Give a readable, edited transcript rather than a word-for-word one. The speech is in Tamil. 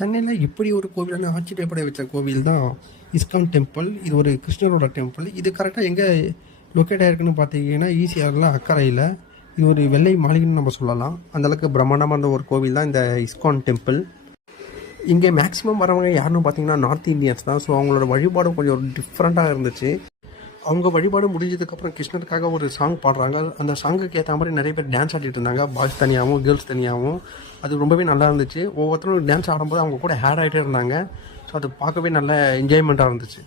சென்னையில் இப்படி ஒரு கோவில்னு ஆச்சரியப்பட வச்ச கோவில் தான் இஸ்கான் டெம்பிள். இது ஒரு கிருஷ்ணரோட டெம்பிள். இது கரெக்டாக எங்கே லொக்கேட் ஆகிருக்குன்னு பார்த்தீங்கன்னா ஈசிஆரில் அக்கறையில். இது ஒரு வெள்ளை மாளிகைன்னு நம்ம சொல்லலாம். அந்தளவுக்கு பிரம்மாண்டமாக இருந்த ஒரு கோவில் தான் இந்த இஸ்கான் டெம்பிள். இங்கே மேக்ஸிமம் வரவங்க யாருன்னு பார்த்தீங்கன்னா நார்த் இந்தியன்ஸ் தான். ஸோ அவங்களோட வழிபாடும் கொஞ்சம் ஒரு டிஃப்ரெண்ட்டாக இருந்துச்சு. அவங்க வழிபாடு முடிஞ்சதுக்கப்புறம் கிருஷ்ணருக்காக ஒரு சாங் பாடுறாங்க. அந்த சாங்குக்கு ஏற்ற மாதிரி நிறைய பேர் டான்ஸ் ஆடிட்டு இருந்தாங்க, பாய்ஸ் தனியாகவும் கேர்ள்ஸ் தனியாகவும். அது ரொம்பவே நல்லா இருந்துச்சு. ஒவ்வொருத்தரும் டான்ஸ் ஆடும்போது அவங்க கூட ஹேர் ஆகிட்டே இருந்தாங்க. ஸோ அது பார்க்கவே நல்ல என்ஜாய்மெண்ட்டாக இருந்துச்சு.